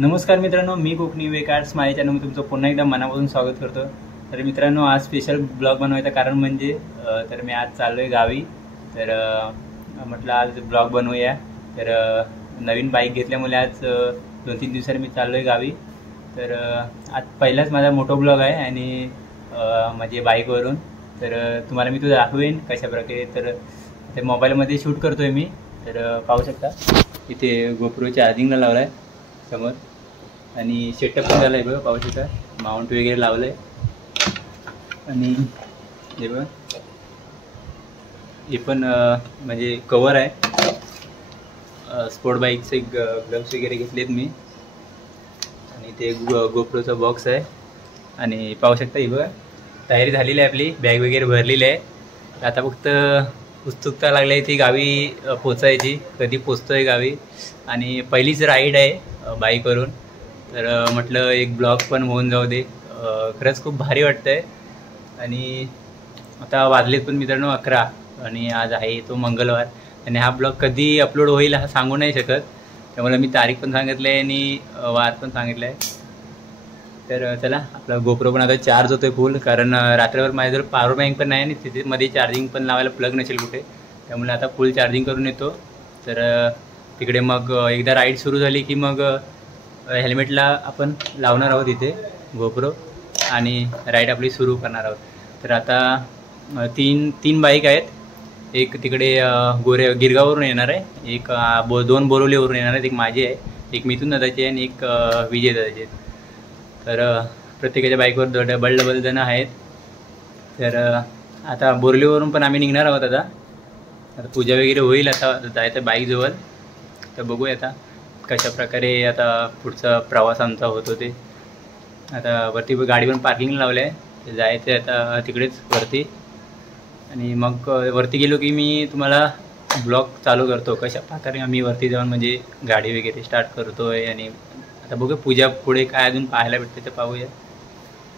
नमस्कार मित्रांनो, मी कोकणी विवेकार्ट्स माझ्या चॅनलमध्ये तुमचं पुन्हा एकदा मनापासून स्वागत करतो। तर मित्रांनो, आज स्पेशल ब्लॉग बनवायचं कारण म्हणजे तर मी आज चाललोय गावी। तर म्हटलं आज ब्लॉग बनवूया। तर नवीन बाईक घेतल्यामुळे आज 2-3 दिवसांनी मी चाललोय गावी। तर आज पहिलाच माझा मोठा ब्लॉग आहे आणि माझ्या बाईकवरून। तर तुम्हाला मी तो दाखवेन कशा प्रकारे। तर ते मोबाईलमध्ये शूट करतोय मी। तर पाहू शकता इथे गोप्रो चार्जिंगला लावला आहे समोर आणि सेटअप पण झाला आहे बघा, पाहू शकता माउंट वगैरे लावलं आहे। आणि हे बघा हे पण म्हणजे कवर आहे, स्पोर्ट बाईकचे एक ग्लव्स वगैरे घेतलेत मी। आणि ते गोप्रोचा बॉक्स आहे आणि पाहू शकता हे बघा तयारी झालेली आहे, आपली बॅग वगैरे भरलेली आहे। आता फक्त उत्सुकता लागली आहे ती गावी पोचायची, कधी पोचतोय गावी। आणि पहिलीच राईड आहे बाईकवरून, तर म्हटलं एक ब्लॉग पण होऊन जाऊ दे। खरंच खूप भारी वाटतंय। आणि आता वाजलेत पण मित्रांनो 11 आणि आज आहे तो मंगळवार आणि हा ब्लॉग कधी अपलोड होईल हा सांगू नाही शकत, त्यामुळे मी तारीख पण सांगितली आहे आणि वार पण सांगितलं आहे। तर चला आपला गोप्रो पण आता चार्ज होतोय फुल, कारण रात्रभर माझ्याजवळ पॉवर बँक पण नाही आणि तिथे मध्ये चार्जिंग पण लावायला प्लग नसेल कुठे, त्यामुळे आता फुल चार्जिंग करून येतो। तर तिकडे मग एकदा राईड सुरू झाली की मग हेल्मेटला आपण लावणार आहोत इथे गोप्रो आणि राईड आपली सुरू करणार आहोत। तर आता तीन बाईक आहेत, एक तिकडे गिरगाववरून येणार आहे, एक 2 बोरिवलीवरून येणार आहेत, एक माझी आहे, एक मिथुन दादाची आहे आणि एक विजय दादाची आहे। तर प्रत्येकाच्या बाईकवर डबल जण आहेत। तर आता बोरिवलीवरून पण आम्ही निघणार आहोत। आता पूजा वगैरे होईल, आता जायचं बाईकजवळ। तर बघूया आता कशा प्रकारे आता पुढचा प्रवास आमचा होतो ते। आता वरती गाडी पण पार्किंगला लावलं आहे, जायचं आहे आता तिकडेच वरती। आणि मग वरती गेलो की मी तुम्हाला ब्लॉग चालू करतो कशा प्रकारे आम्ही वरती जाऊन म्हणजे गाडी वगैरे स्टार्ट करतोय। आणि आता बघू पूजा पुढे काय अजून पाहायला भेटते ते पाहूया।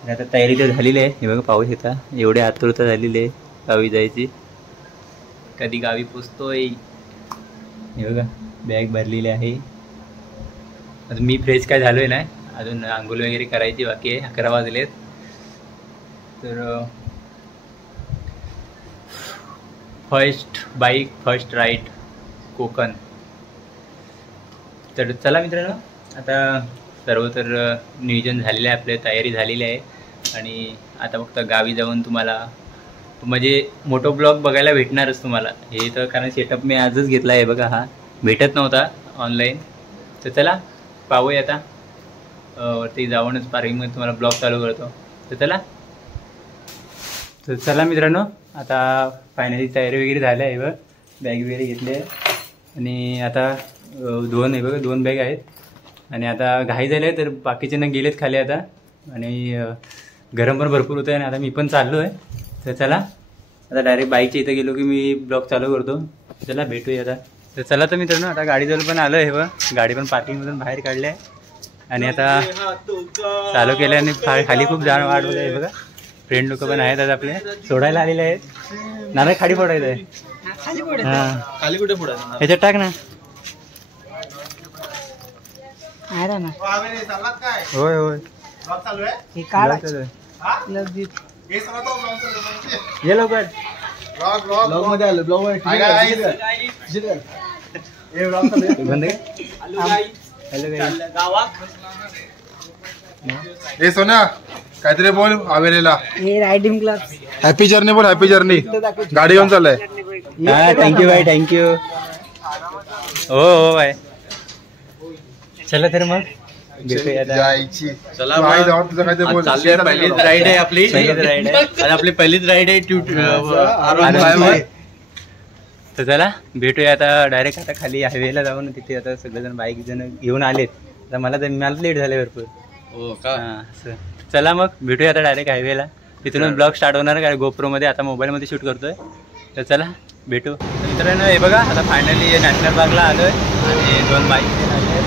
आणि आता तयारी तर झालेली आहे, हे बघा पाहू शकता एवढी आतुरता झालेली आहे गावी जायची, कधी गावी पोचतोय। हे बघा बॅग भरलेली आहे, अजून मी फ्रेश काय झालोय नाही, अजून आंघोळ वगैरे करायची बाकी आहे, 11 वाजलेत। तर first bike first ride Konkan. तर चला मित्रांनो, आता सर्व तर नियोजन झालेलं आहे, आपली तयारी झालेली आहे। आणि आता फक्त गावी जाऊन तुम्हाला म्हणजे मोठो ब्लॉग बघायला भेटणारच तुम्हाला हे तर, कारण सेटअप मी आजच घेतला आहे बघा, हा भेटत नव्हता ऑनलाईन। तर चला पाहूया आता वरती जाऊनच पार्किंगमध्ये तुम्हाला ब्लॉग चालू करतो। तर चला मित्रांनो, आता फायनली तयारी वगैरे झाली आहे बघ, बॅग वगैरे घेतले आणि आता 2 बॅग आहेत। आणि आता घाई झाली आहे तर बाकीचे ना गेलेत खाली आता, आणि गरम पण भरपूर होतं आहे आणि आता मी पण चाललो आहे। तर चला आता डायरेक्ट बाईकच्या इथं गेलो की मी ब्लॉग चालू करतो। चला भेटूया आता। तर चला तर मित्रांनो, आता गाडीजवळ पण आलो आहे बघ, गाडी पण पार्किंगमधून बाहेर काढली आहे आणि आता चालू केलं आणि खाली खूप जाण वाढ होत आहे बघा। फ्रेंड लोक पण आहेत आज आपले, सोडायला आलेले आहेत। नारळ खाली फोडायचं आहे, खाली कुठे फोडायचं, ह्याच्यात टाक ना। होय होय ये लवकर ब्लॉग मध्ये आलो, ब्लॉग हे सोन्या काहीतरी बोल आवेलेला, हे रायडिंग क्लब हॅपी जर्नी बोल, हॅपी जर्नी। गाडी घेऊन चाललाय, थँक्यू बाय, थँक्यू। हो बाय, चला तर मग जायची। चला पहिलीच राईड आहे आपली, आपली पहिलीच राईड आहे। तर चला भेटूया आता डायरेक्ट, आता खाली हायवेला जाऊन तिथे आता सगळेजण बाईक जण घेऊन आलेत। आता मला लेट झाले भरपूर, हो का। चला मग भेटूया आता डायरेक्ट हायवेला, तिथूनच ब्लॉग स्टार्ट होणार, कारण गोप्रोमध्ये आता मोबाईलमध्ये शूट करतोय। तर चला भेटू मित्रांनो। हे बघा आता फायनली नॅशनल पार्कला आलो आहे आणि 2 बाईक आले आहेत,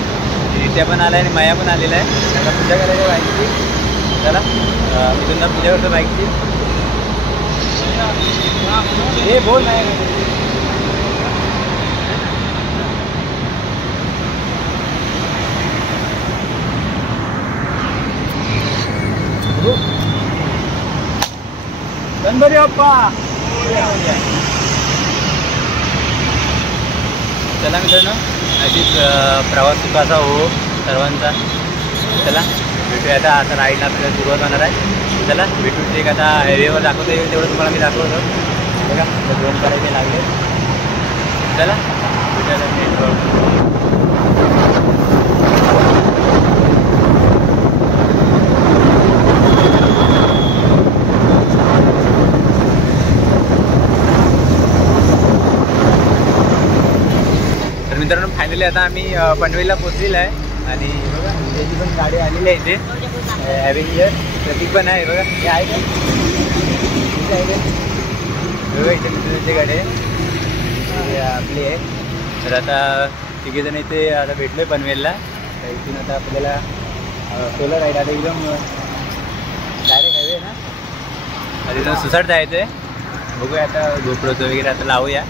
रित्या पण आला आहे आणि माया पण आलेला आहे। आता पूजा करायची बाईकची, चला मी तुम्हाला पूजा करतो बाईकची। हे बोल नाही गणपती बाप्पा. चला मित्रांनो, अशीच प्रवास सुखाचा हो सर्वांचा. चला भेटूया आता राईडला आपल्याला सुरुवात होणार आहे. चला भेटू. एक आता हायवेवर दाखवता येईल तेवढं तुम्हाला मी दाखवतो. बघा दोन करायचे लागले. चला भेटूया आता. मित्रांनो फायनली आता आम्ही पनवेलला पोहोचलेला आहे आणि बघा त्याची पण गाडी आलेली आहे इथे. ॲव्हेंजर प्रतीक पण आहे. बघा हे आहे का बघा इथे मित्रांची गाडी आहे आपली आहे. तर आता तिघेजण इथे आता भेटलो आहे पनवेलला. तर इथून आता आपल्याला सोलर राईड आता एकदम डायरेक्ट हायवे ना. आता इथून सुसाट जायचं आहे. बघूया आता गोप्रोचं वगैरे आता लावूया.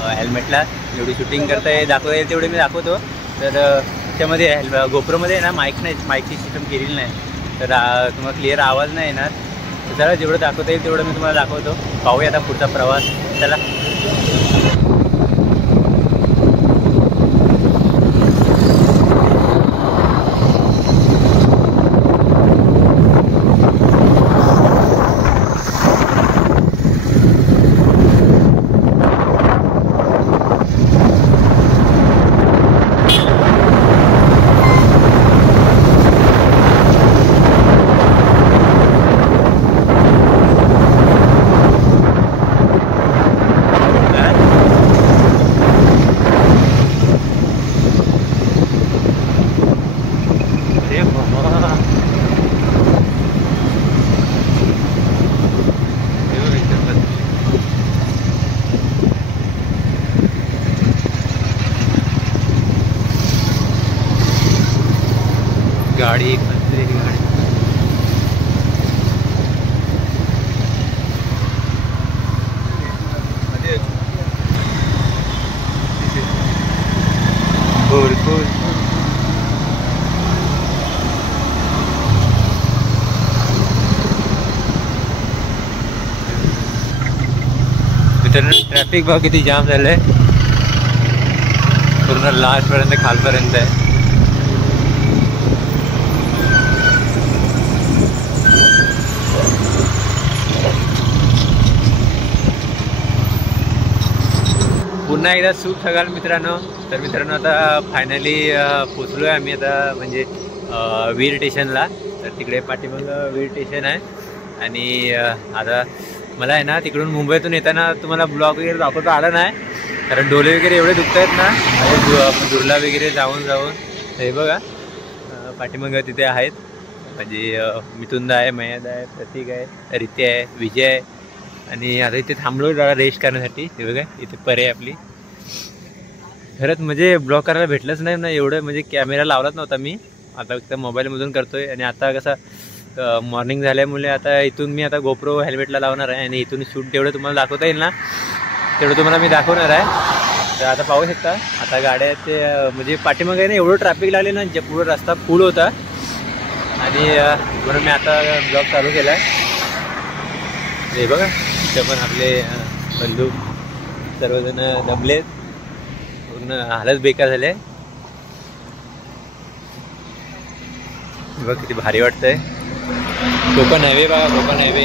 हेल्मेटला जेवढी शूटिंग करता येईल दाखवता येईल तेवढी मी दाखवतो. तर त्याच्यामध्ये गोप्रोमध्ये ना माईकची सिस्टम केलेली नाही. तर तुम्हाला क्लिअर आवाज नाही येणार. तर चला जेवढं दाखवता येईल तेवढं मी तुम्हाला दाखवतो. पाहूया आता पुढचा प्रवास. चला गाड़ी गाड़ी ट्रॅफिक बघा किती जाम झालंय. पूर्ण लास्ट पर्यंत खालपर्यंत आहे. पुन्हा एकदा सुख सकाळ मित्रांनो. तर मित्रांनो आता फायनली पोचलो आहे आम्ही आता म्हणजे वीर स्टेशनला. तर तिकडे पाठीमागं वीर स्टेशन आहे. आणि आता मला आहे ना तिकडून मुंबईतून येताना तुम्हाला ब्लॉग वगैरे दाखवता आला नाही कारण डोळे वगैरे एवढे दुखत आहेत ना दुर्ला वगैरे जाऊन हे बघा पाठीमागं तिथे आहेत. म्हणजे मिथुंदा आहे, मयद आहे, प्रतीक आहे, रित्या आहे, विजय आहे. आणि आता इथे थांबलो जरा रेस्ट करण्यासाठी. हे बघा इथे परे आपली. खरंच म्हणजे ब्लॉग करायला भेटलंच नाही ना एवढं. म्हणजे कॅमेरा लावलाच नव्हता मी. आता फक्त मोबाईलमधून करतोय. आणि आता कसं मॉर्निंग झाल्यामुळे आता इथून मी आता गोप्रो हेल्मेटला लावणार आहे. आणि इथून शूट तेवढं तुम्हाला दाखवता येईल ना तेवढं तुम्हाला मी दाखवणार आहे. तर आता पाहू शकता आता गाड्या ते म्हणजे पाठीमागे ना एवढं ट्रॅफिक लागले ना जे पुढं रस्ता फुल होता. आणि म्हणून मी आता ब्लॉग चालू केला आहे. हे बघा इथं पण आपले बंधू सर्वजण दमलेत. पूर्ण हालत बेकार झाले. बघ किती भारी वाटतंय. कोकण हायवे बघा कोकण हायवे.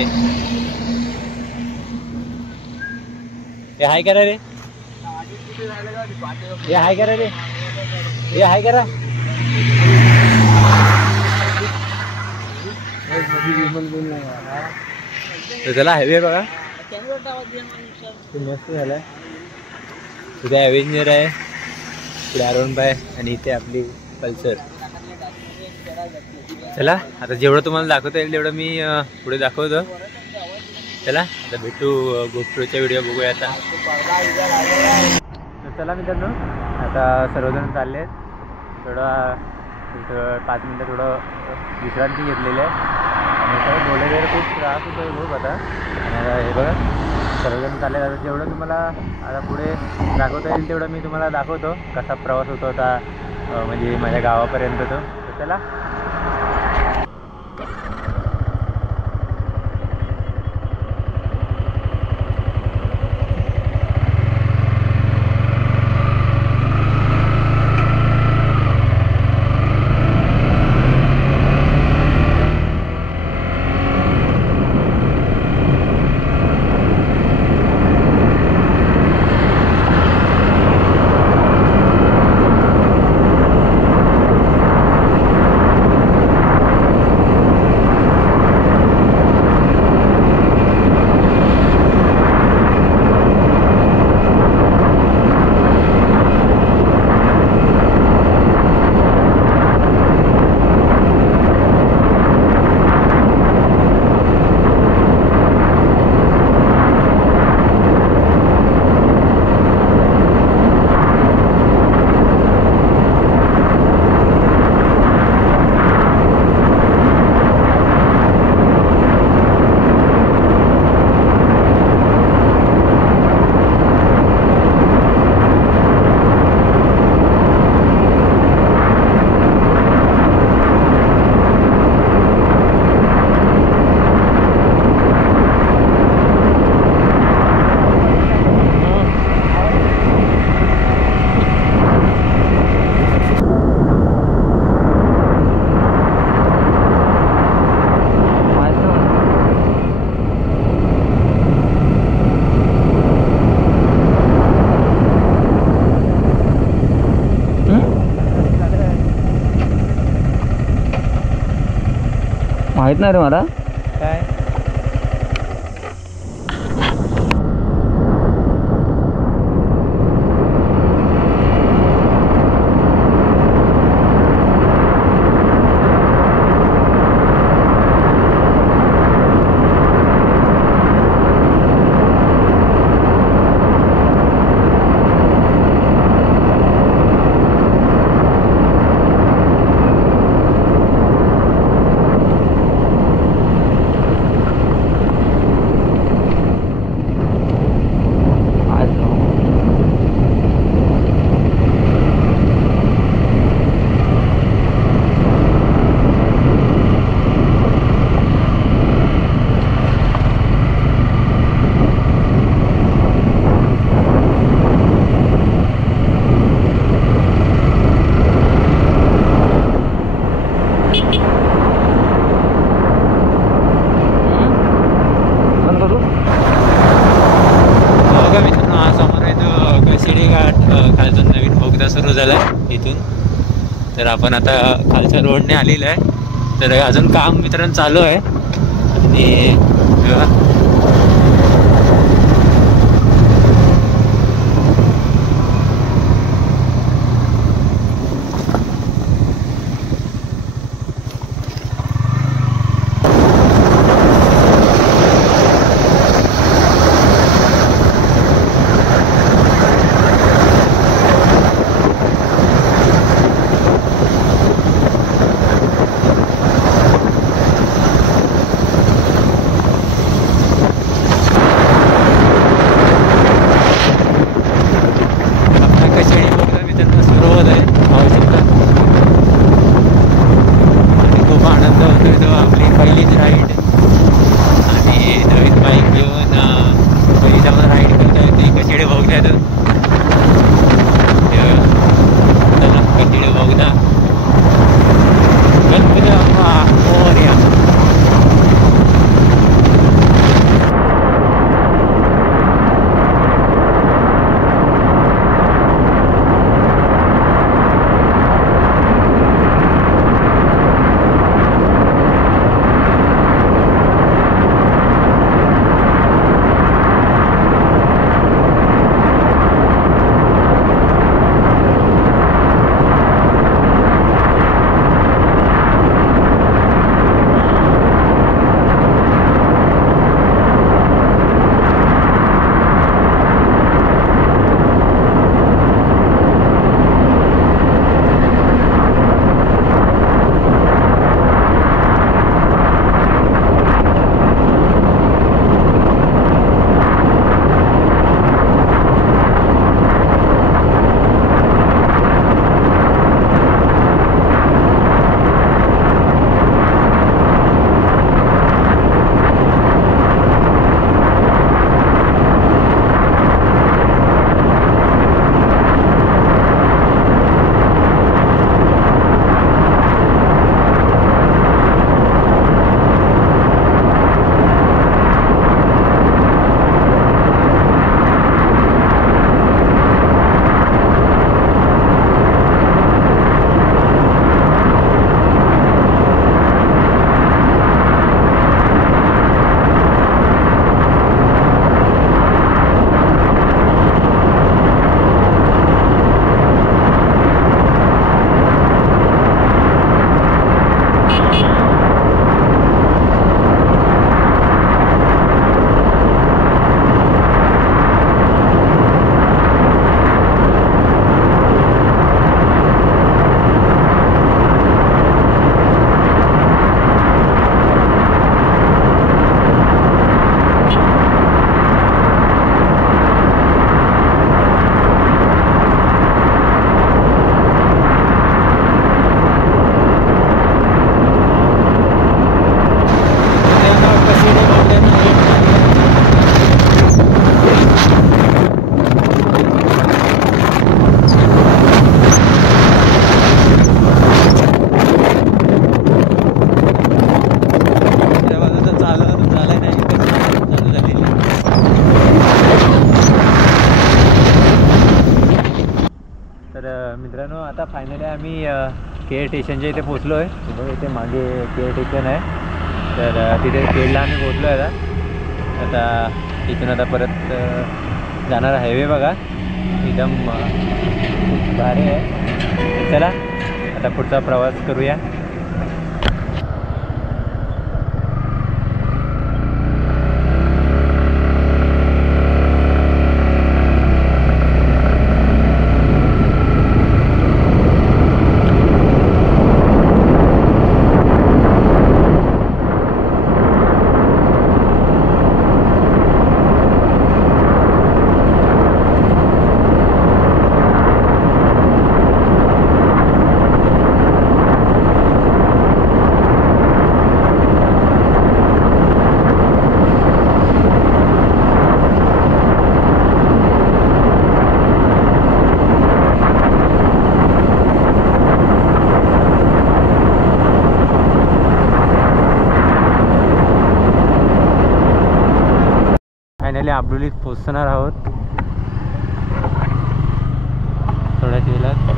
हे हाय करा रे. हे हाय करा रे. हे हाय करा. चला हायवे बघा मस्त झालाय. इथे ॲव्हेंजर आहे, इकडे R15 आहे आणि इथे आपली पल्सर. चला आता जेवढं तुम्हाला दाखवता येईल तेवढं मी पुढे दाखवतो. चला आता भेटू गोप्रोच्या व्हिडिओ बघूया आता. तर चला मित्रांनो आता सर्वजण चालले आहेत. थोडं 5 मिनटं थोडं विश्रांती घेतलेली आहे. आणि सगळं डोळे खूप त्रास होतो खूप आता. आणि आता हे बघा सर्वजण चालले जातात. जेवढं तुम्हाला आता पुढे दाखवता येईल तेवढं मी तुम्हाला दाखवतो कसा प्रवास होतो होता म्हणजे माझ्या गावापर्यंत तो. तर चला माहित नाही रे मला काय सुरू झाला इथून. तर आपण आता खालच्या रोडने आलेलं आहे. तर अजून काम मित्रांनो चालू आहे आणि मित्रांनो आता फायनली आम्ही केअर स्टेशनच्या इथे पोचलो आहे. बघा इथे मागे केअर स्टेशन आहे तर तिथे खेडला आम्ही पोहोचलो आहे आता इथून आता परत जाणार हायवे बघा एकदम खूप भारी आहे. चला आता पुढचा प्रवास करूया. फायनली आंबोलीत पोहोचणार आहोत थोड्याच वेळात.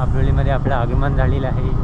आंबोलीमध्ये आपलं आगमन झालेलं आहे.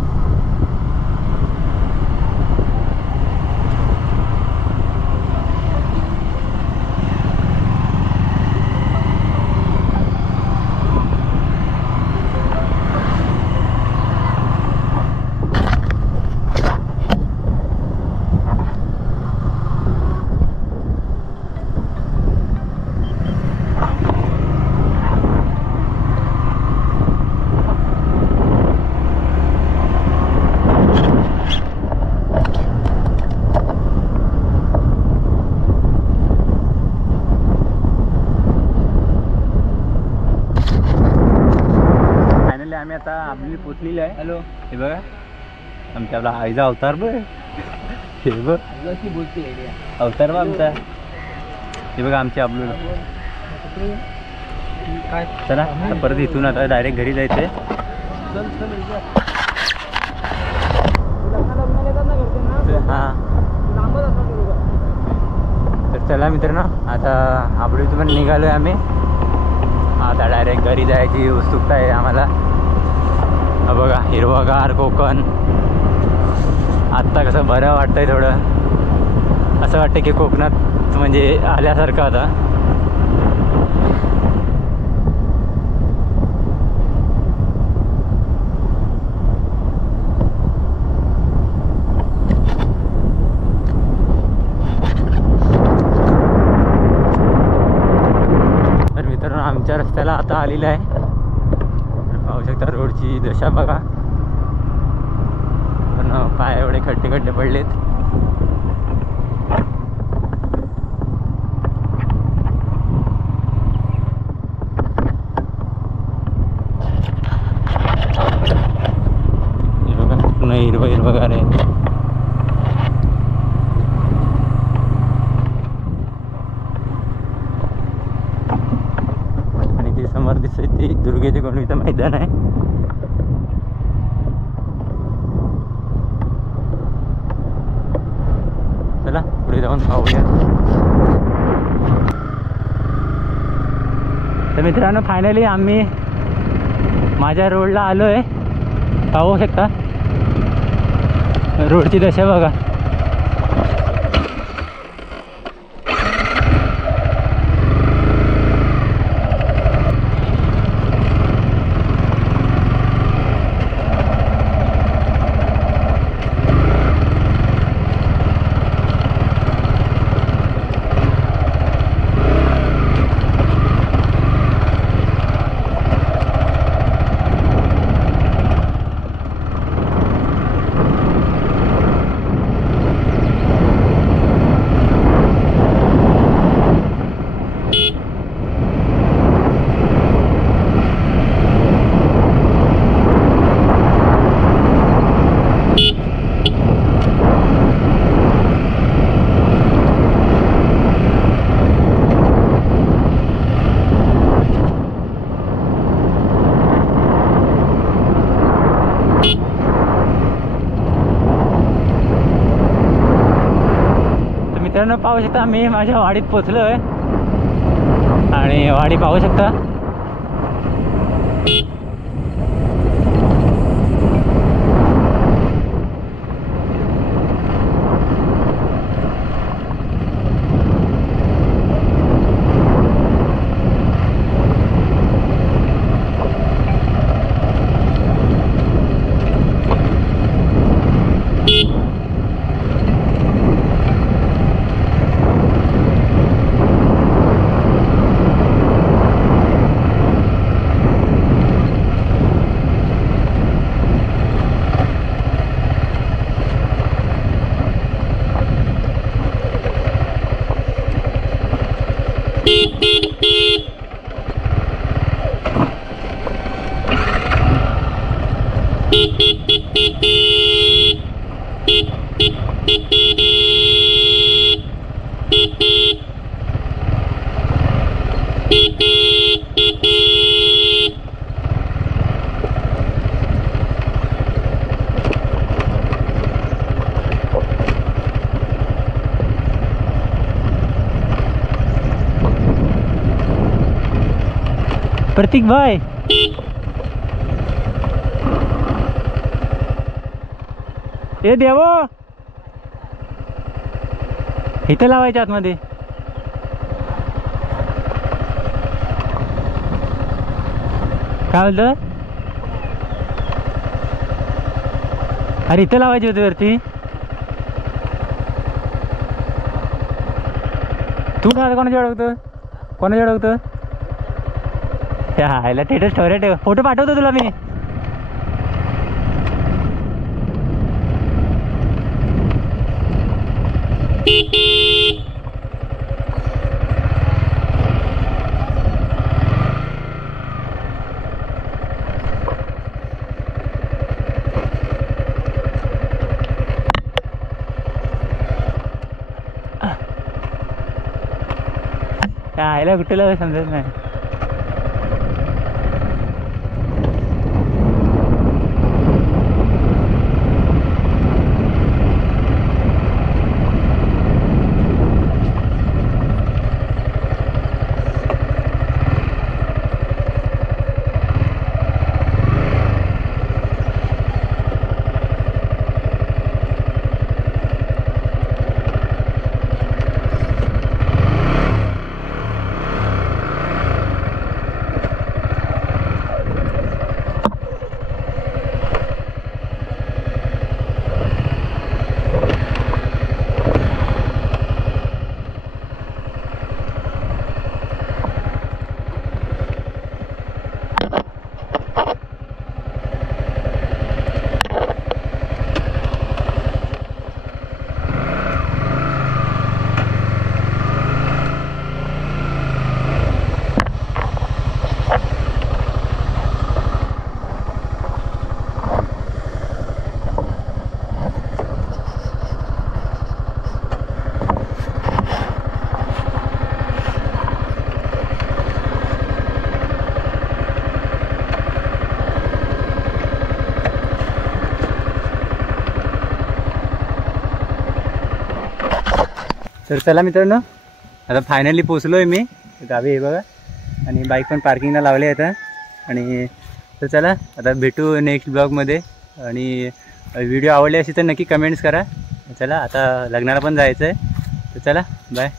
आम्ही आता आंबोली पोचलेलं आहे. हॅलो हे बघा आमच्या आपला आईचा अवतार बघ. हे बघ बोलते अवतार बघ आमचा. हे बघा आमची आंबोली. काय चला आता परत इथून आता डायरेक्ट घरी जायचं आहे. हां तर चला मित्रांनो आता आंबोलीतून पण निघालो आहे आम्ही. आता डायरेक्ट घरी जायची उत्सुकता आहे आम्हाला. बघा हिरवागार कोकण. आत्ता कसं बरं वाटतंय थोडं असं वाटतं की कोकणात म्हणजे आल्यासारखं आता. तर मित्रांनो आमच्या रस्त्याला आता आलेलं आहे. पाहू शकता रोडची दशा बघा. पण पाय एवढे खड्डे पडलेत. हे बघा पूर्ण हिरवगार आहे. आणि ते समोर दिसतंय ते दुर्गेचे कोणीचं मैदान आहे. चला पुढे जाऊन पाहूया. तर मित्रांनो फायनली आम्ही माझ्या रोडला आलो आहे. पाहू शकता रोडची दशा बघा. मित्रांनो पाहू शकता मी माझ्या वाडीत पोचलो आहे आणि वाडी पाहू शकता. प्रतीक भाई हे देव इथे लावायच्या आतमध्ये. काय बोलतो? अरे इथे लावायची होती वरती. तू कोणाच्या अडकतो? कोणाच्या अडकतो? त्या हायला थिएटर स्टोरी ठेव. फोटो पाठवतो तुला मी. त्या हायला कुठेला समजत नाही. तर चला मित्रांनो आता फायनली पोचलो आहे मी गावी. हे बघा आणि बाईक पण पार्किंगला लावली आहे आता. आणि तर चला आता भेटू नेक्स्ट ब्लॉगमध्ये. आणि व्हिडिओ आवडले असेल तर नक्की कमेंट्स करा. चला आता लग्नाला पण जायचं आहे. तर चला बाय.